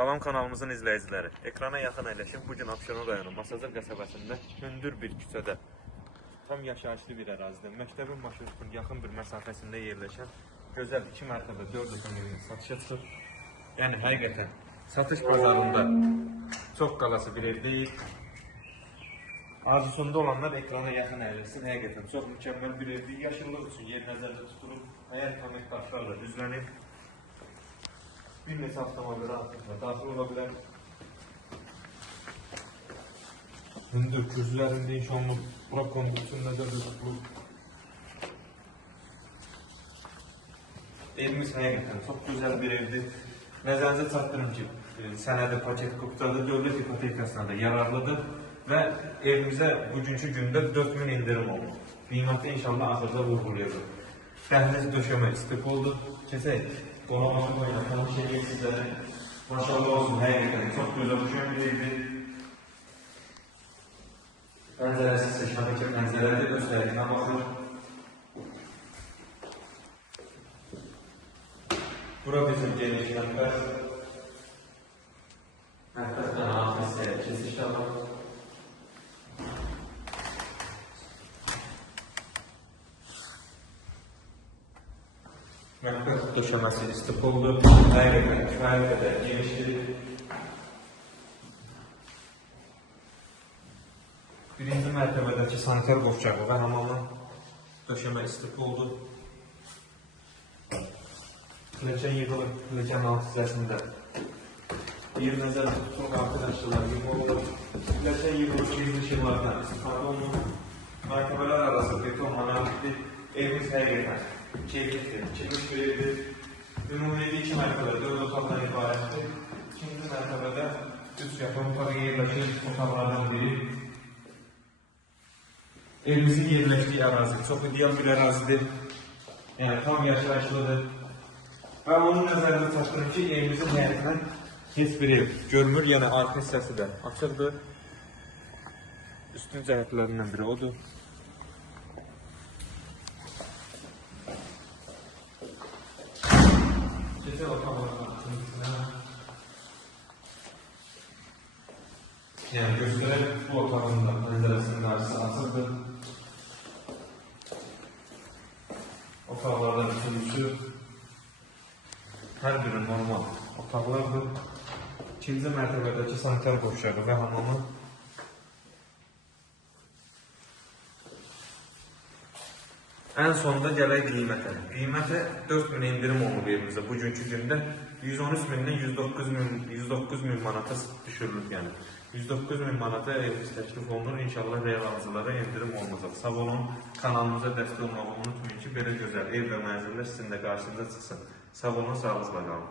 Salam kanalımızın izləyiciləri. Ekrana yaxın əyləşib bu gün Abşeron rayonu Masazır qəsəbəsində hündür bir küçədə, tam yaşayışlı bir ərazidə, məktəbin marşrutun yaxın bir məsafəsində yerləşən gözəl 2 mərtəbə 4 otaqlı evin satışa çıxır. Yəni həqiqətən satış bazarında çox qalası bir ev deyil. Arzusunda olanlar ekrana yaxın əyləşsin. Həqiqətən çox mükəmməl bir evdir. Yaşıllıq üçün yer nəzərdə tutulub, həyat əməkdaşlarla düzlənib. Bir neçə avtomobil rahatlıqla daxil ola bilər. Hündür kürsülərində inşa olunub, bura kondisyon nəzərdə tutulub. Evimiz həqiqətən çox gözəl bir evdir. Nəzərinizə çatdırım ki, sənədi paket kupçadır, dövlət ipotekasına da yararlıdır və evimizə bugünkü gündə 4000 indirim oldu. Qiyməti inşallah axırda vurğulayacaq. Dəhliz döşəmə istif oldu. Keçək. Qonağımızı boyunca tanış edeyim sizlərə. Maşallah olsun, həqiqətən çox gözəl düşən bir evdir. Pəncərəsi isə şəbəkə pəncərədir, öz tərəfinə baxır. Bura bizim geniş mətbəx. Mətbəxdən altı hissəyə kesişdə var. Mətbəx döşəməsi istif oldu. Həqiqətən kifayət qədər genişdir. Birinci mərtəbədəki sanitar qovçağı və hamamın döşəmə istif oldu. Pilləkən yığılıb, pilləkən alt hissəsində bir nəzər tutulub arkadaşlar yığılıb. Pilləkən yığılıb, gizli işıqlardan istifadə olunub. Mərtəbələr arası beton monolitdir. Evimiz həqiqətən keyiflidir, çəkmiş bir evdir. Ümumiyyə 2 mərtəbədə 4 otaqdan ibarətdir. İkinci mərtəbədə 3 yatan otağı yerləşir, otaqlardan biri. Evimizin yerləşdiyi ərazi çox ideal bir ərazidir. Yəni tam yaşayışlıdır. Və onun nəzərində çatdırım ki, evimizin həyətindən heç bir ev görmür, yəni arxa hissəsi də açıqdır. Üstün cəhətlərindən biri odur. Yəni göstərək, bu otağın da pəncərəsinin qarşısı açıqdır. Otaqlardan üçüncüsü hər biri normal otaqlardır. İkinci mərtəbədəki sanitar qovşağı və hamamı. Ən sonunda gələk qiymətə. Qiymətə 4000 indirim olunub evimizə bugünkü gündə 113.000-dən 109.000 manata düşürülüb yəni. 109.000 manata evimiz təklif olunur. İnşallah real alıcılara indirim olunacaq. Sağ olun, kanalımıza dəstək olmağı unutmayın ki, belə gözəl ev və mənzillər sizin də qarşınıza çıxsın. Sağ olun, sağlıqla qalın.